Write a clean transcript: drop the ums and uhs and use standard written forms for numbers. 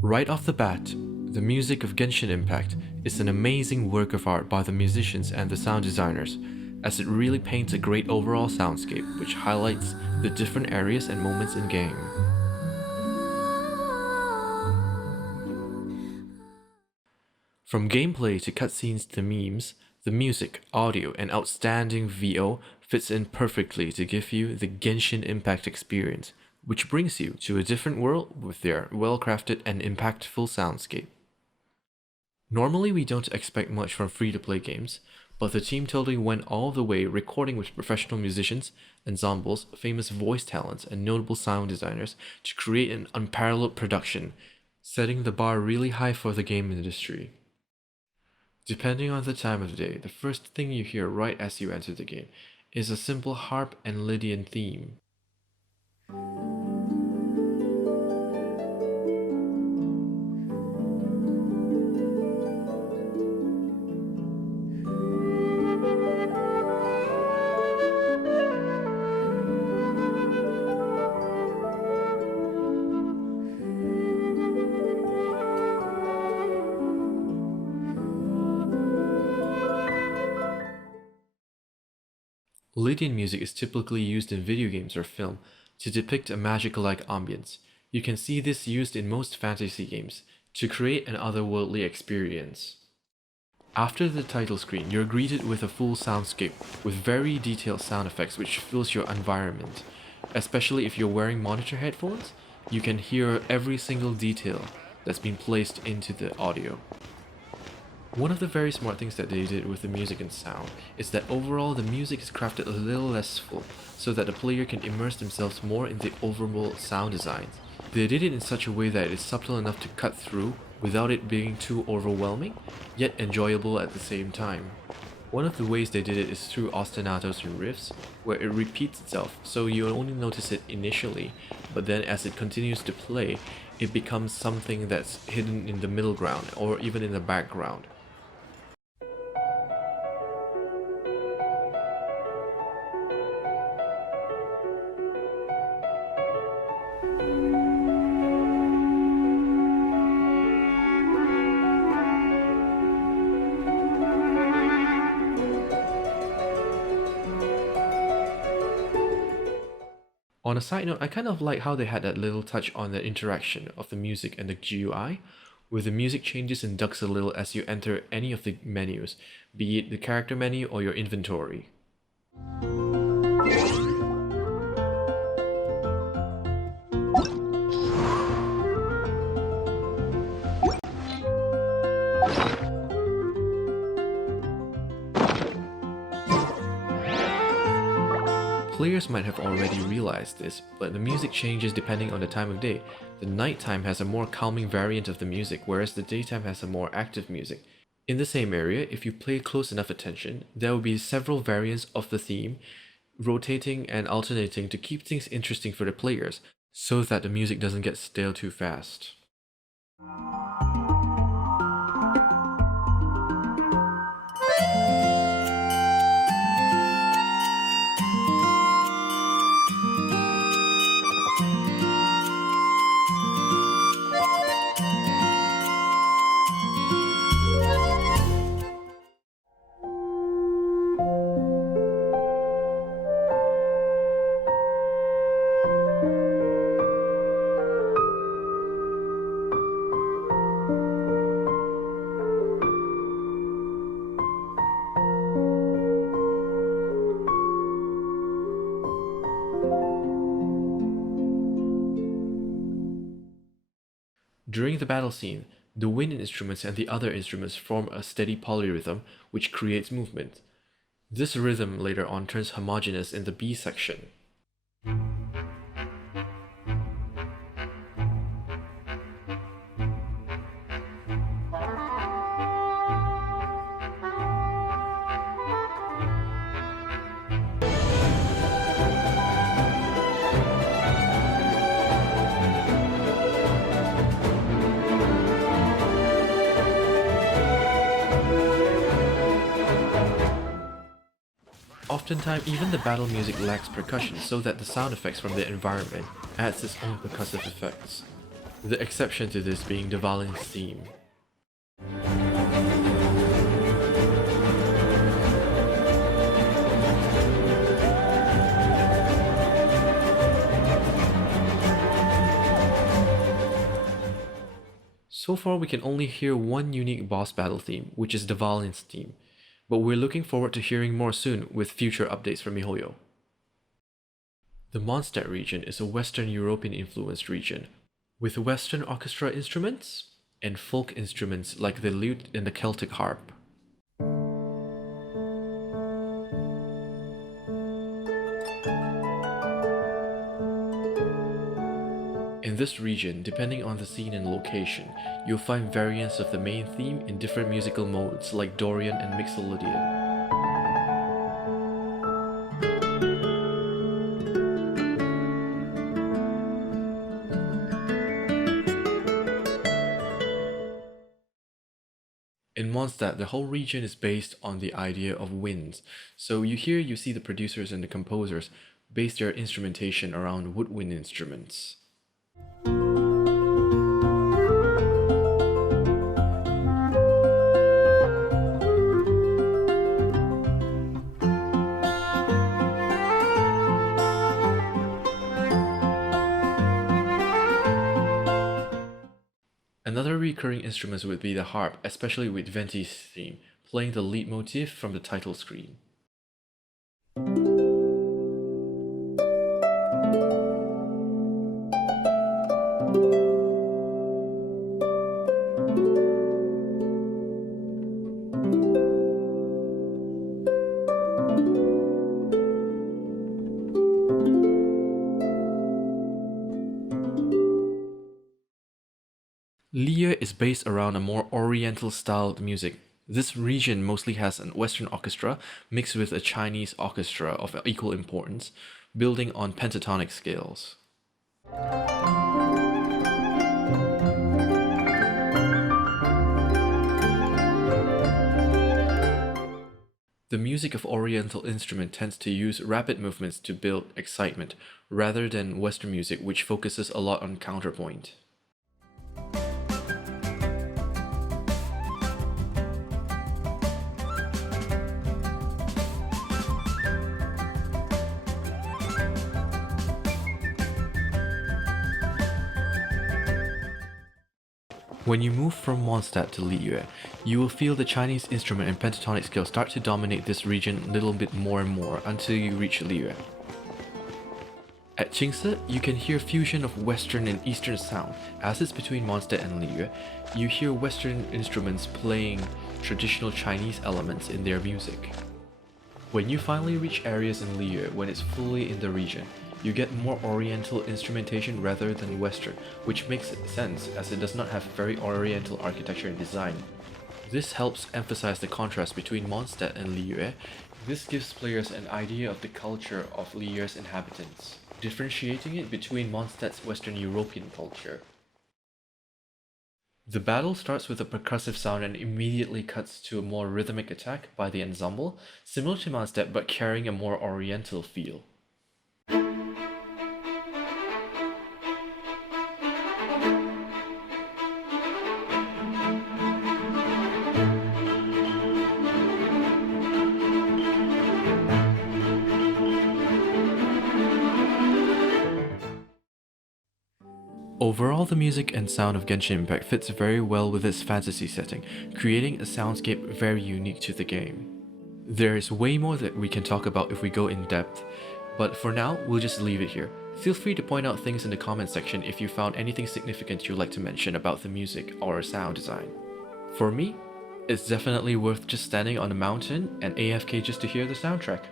Right off the bat, the music of Genshin Impact is an amazing work of art by the musicians and the sound designers, as it really paints a great overall soundscape which highlights the different areas and moments in game. From gameplay to cutscenes to memes, the music, audio, and outstanding VO fits in perfectly to give you the Genshin Impact experience, which brings you to a different world with their well-crafted and impactful soundscape. Normally we don't expect much from free-to-play games, but the team totally went all the way, recording with professional musicians, ensembles, famous voice talents, and notable sound designers to create an unparalleled production, setting the bar really high for the game industry. Depending on the time of day, the first thing you hear right as you enter the game is a simple harp and Lydian theme. Lydian music is typically used in video games or film to depict a magical-like ambience. You can see this used in most fantasy games to create an otherworldly experience. After the title screen, you're greeted with a full soundscape with very detailed sound effects which fills your environment. Especially if you're wearing monitor headphones, you can hear every single detail that's been placed into the audio. One of the very smart things that they did with the music and sound is that overall the music is crafted a little less full, so that the player can immerse themselves more in the overall sound designs. They did it in such a way that it is subtle enough to cut through without it being too overwhelming, yet enjoyable at the same time. One of the ways they did it is through ostinatos and riffs, where it repeats itself, so you only notice it initially, but then as it continues to play, it becomes something that's hidden in the middle ground or even in the background. On a side note, I kind of like how they had that little touch on the interaction of the music and the GUI, where the music changes and ducks a little as you enter any of the menus, be it the character menu or your inventory. Players might have already realized this, but the music changes depending on the time of day. The nighttime has a more calming variant of the music, whereas the daytime has a more active music. In the same area, if you pay close enough attention, there will be several variants of the theme, rotating and alternating to keep things interesting for the players, so that the music doesn't get stale too fast. During the battle scene, the wind instruments and the other instruments form a steady polyrhythm which creates movement. This rhythm later on turns homogeneous in the B section. Oftentimes, even the battle music lacks percussion, so that the sound effects from the environment adds its own percussive effects. the exception to this being the Valin's theme. So far we can only hear one unique boss battle theme, which is the Valin's theme, but we're looking forward to hearing more soon with future updates from miHoYo. The MONDSTADT region is a Western European influenced region, with Western orchestra instruments and folk instruments like the lute and the Celtic harp. In this region, depending on the scene and location, you'll find variants of the main theme in different musical modes like Dorian and Mixolydian. In MONDSTADT, the whole region is based on the idea of winds, so you see the producers and the composers base their instrumentation around woodwind instruments. Another recurring instrument would be the harp, especially with VENTI'S theme, playing the lead motif from the title screen. Liyue is based around a more oriental styled music. This region mostly has an Western orchestra mixed with a Chinese orchestra of equal importance, building on pentatonic scales. The music of Oriental instrument tends to use rapid movements to build excitement, rather than Western music which focuses a lot on counterpoint. When you move from MONDSTADT to Liyue, you will feel the Chinese instrument and pentatonic scale start to dominate this region a little bit more and more until you reach Liyue. At Qingce, you can hear fusion of Western and Eastern sound. As it's between MONDSTADT and Liyue, you hear Western instruments playing traditional Chinese elements in their music. When you finally reach areas in Liyue when it's fully in the region, you get more Oriental instrumentation rather than Western, which makes sense as it does not have very Oriental architecture and design. This helps emphasize the contrast between MONDSTADT and Liyue. This gives players an idea of the culture of Liyue's inhabitants, differentiating it between MONDSTADT's Western European culture. The battle starts with a percussive sound and immediately cuts to a more rhythmic attack by the ensemble, similar to MONDSTADT but carrying a more Oriental feel. Overall, the music and sound of Genshin Impact fits very well with its fantasy setting, creating a soundscape very unique to the game. There is way more that we can talk about if we go in depth, but for now, we'll just leave it here. Feel free to point out things in the comment section if you found anything significant you'd like to mention about the music or sound design. For me, it's definitely worth just standing on a mountain and AFK just to hear the soundtrack.